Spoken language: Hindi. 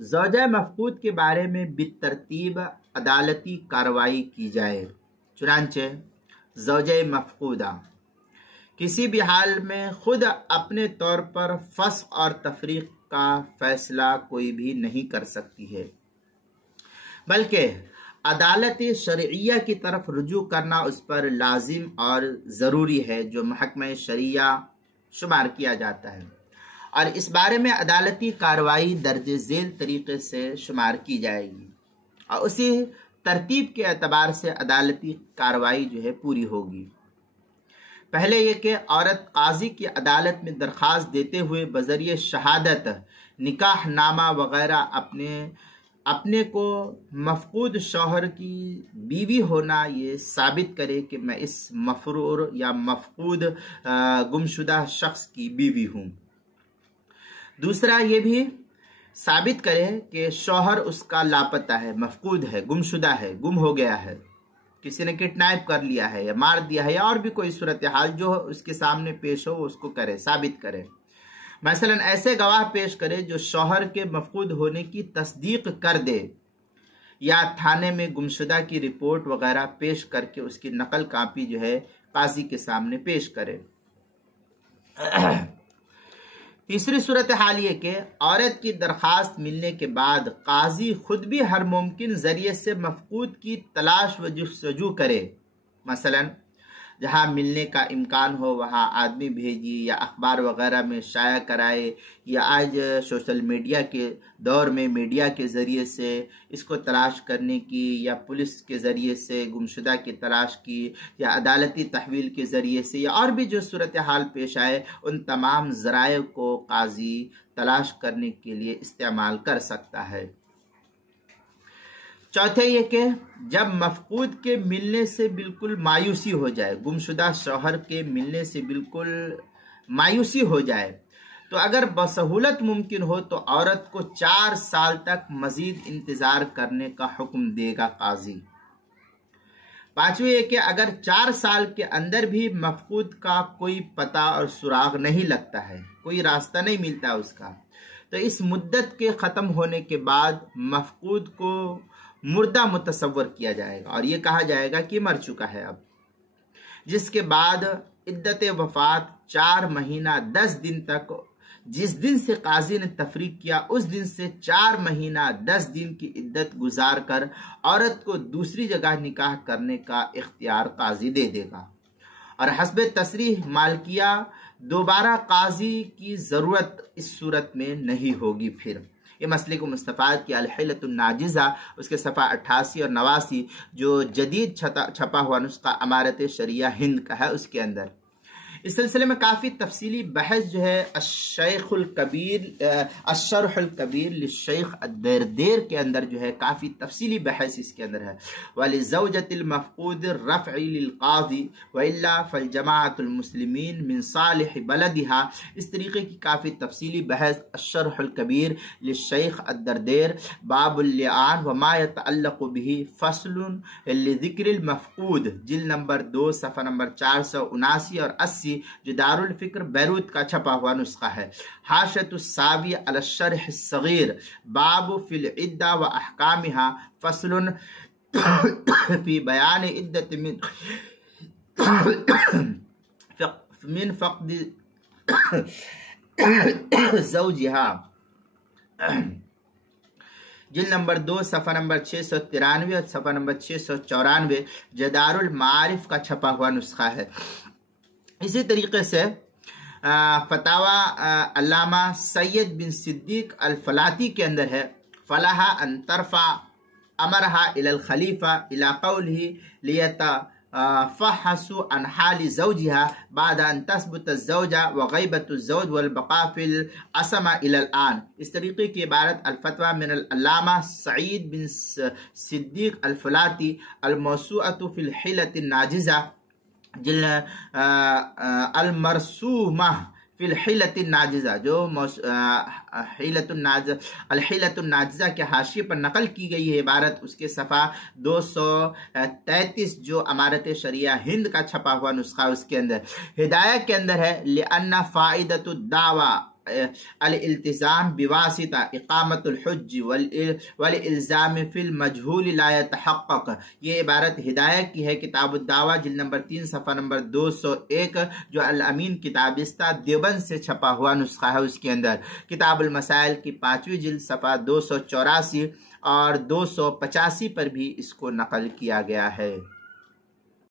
ज़ौजा मफ़क़ूद के बारे में बितरतीब अदालती कार्रवाई की जाए। चुनांचे ज़ौजा मफ़क़ूदा किसी भी हाल में खुद अपने तौर पर फ़स्ख़ और तफ़रीक़ का फ़ैसला कोई भी नहीं कर सकती है, बल्कि अदालत शरइया की तरफ रुजू करना उस पर लाजिम और ज़रूरी है, जो महकमा शरिया शुमार किया जाता है, और इस बारे में अदालती कार्रवाई दर्ज झेल तरीक़े से शुमार की जाएगी और उसी तरतीब के एतबार से अदालती कार्रवाई जो है पूरी होगी। पहले ये कि औरत काजी की अदालत में दरख्वास्त देते हुए बज़रिए शहादत, निकाह नामा वग़ैरह अपने को मफ़क़ूद शौहर की बीवी होना ये साबित करे कि मैं इस मफ़रूर या मफ़क़ूद गुमशुदा शख्स की बीवी हूँ। दूसरा ये भी साबित करे कि शौहर उसका लापता है, मफ़क़ूद है, गुमशुदा है, गुम हो गया है, किसी ने किडनैप कर लिया है या मार दिया है, या और भी कोई सूरत हाल जो उसके सामने पेश हो उसको करे, साबित करे। मसलन ऐसे गवाह पेश करे जो शौहर के मफ़क़ूद होने की तस्दीक कर दे, या थाने में गुमशुदा की रिपोर्ट वगैरह पेश करके उसकी नकल कापी जो है काजी के सामने पेश करे। तीसरी सूरत हाल ये कि औरत की दरख्वास्त मिलने के बाद काजी खुद भी हर मुमकिन ज़रिए से मफ़क़ूद की तलाश व जुस्तजू करे। मसलन जहाँ मिलने का इम्कान हो वहाँ आदमी भेजी, या अखबार वगैरह में शाया कराए, या आज सोशल मीडिया के दौर में मीडिया के ज़रिए से इसको तलाश करने की, या पुलिस के ज़रिए से गुमशुदा की तलाश की, या अदालती तहवील के ज़रिए से, या और भी जो सूरत हाल पेश आए, उन तमाम ज़राए को काजी तलाश करने के लिए इस्तेमाल कर सकता है। चौथे ये कि जब मफ़क़ूद के मिलने से बिल्कुल मायूसी हो जाए, गुमशुदा शौहर के मिलने से बिल्कुल मायूसी हो जाए, तो अगर बसहूलत मुमकिन हो तो औरत को 4 साल तक मज़ीद इंतज़ार करने का हुक्म देगा काजी। पांचवी ये कि अगर 4 साल के अंदर भी मफ़क़ूद का कोई पता और सुराग नहीं लगता है, कोई रास्ता नहीं मिलता उसका, तो इस मुद्दत के ख़त्म होने के बाद मफ़क़ूद को मुर्दा मुतसव्वर किया जाएगा और ये कहा जाएगा कि मर चुका है अब, जिसके बाद इद्दत वफ़ात 4 महीना 10 दिन तक, जिस दिन से काजी ने तफरीक किया उस दिन से 4 महीना 10 दिन की इद्दत गुजार कर औरत को दूसरी जगह निकाह करने का इख्तियार काजी दे देगा। और हस्ब तसरीह मालकिया दोबारा काजी की ज़रूरत इस सूरत में नहीं होगी। फिर ये मसले को मुस्तफ़ाद की अल-हिलतुन नाजिज़ा उसके सफ़ा 88 और 89 जो जदीद छपा हुआ नुस्खा अमारत शरिया हिंद का है, उसके अंदर इस सिलसिले में काफ़ी तफसीली बहस जो है अश्शैखुल कबीर लिश्शैख अद्दरदेर के अंदर जो है काफ़ी तफसीली बहस इसके अंदर है। वलिज़ौजतिल मफ़क़ूद रफ़ई लिल-क़ाज़ी व इल्ला फल जमाअतुल मुस्लिमीन मिन सालिह बलदिहा, इस तरीके की काफ़ी तफसीली बहस अश्शरहुल कबीर लिश्शैख अद्दरदेर बाबुल लिआन व मा यतअल्लक़ु बिही फ़स्लुन लिज़िक्रिल मफ़क़ूद जिल्द नंबर 2 सफ़ा नंबर 479 और 80 जो दारुल फ़िक्र बैरूत का छपा हुआ नुस्खा है। हाशतुस्सावी अल शरह सगीर बाब फिल इद्दा व अहकामिहा फसलुन फी बयान इद्दत मिन फ़क़्द ज़ौजिहा जिल्द नंबर 2 सफ़ा नंबर 693 और सफ़ा नंबर 694 जदारुल मारिफ का छपा हुआ नुस्खा है। इसी तरीके से फतावा अल्लामा सैयद बिन सिद्दीक अल फलाती के अंदर है फलाहा अन तरफा अमरहा इलल खलीफा इला कौलिही लियता फ़हसु अन हाली ज़ौजिहा बाद अन तस्बुत ज़ौजा व गैबतु ज़ौज वल बक़ा फिल असमा इलल आन। इस तरीके की इबारत अल फतवा मिन अल अल्लामा सईद बिन सिद्दीक अल फलाती अल मौसूअतु फिल हिलतिन नाजिज़ा जिल अल मरसूमा फिल हिलतिन नाजिज़ा जो हिलतुन नाजिज़ा के हाशिए पर नकल की गई है इबारत, उसके सफ़ा 233 जो अमारत शरिया हिंद का छपा हुआ नुस्खा उसके अंदर हिदायत के अंदर है लिअन्ना फ़ाइदतु दावा अल इल्तिज़ाम बिवासिता इकामतुल हुज्ज वल इल्ज़ाम फिल मजहूल ला यतहक़्क़क़। ये इबारत हिदायत की है। किताबुद दावा जिल्द नंबर 3 सफ़ा नंबर 201, जो अल अमीन किताबिस्ता देवबंद से छपा हुआ नुस्खा है। उसके अंदर किताबुल मसाइल की 5वीं जिल्द सफ़ा 284 और 285 पर भी इसको नकल किया गया है।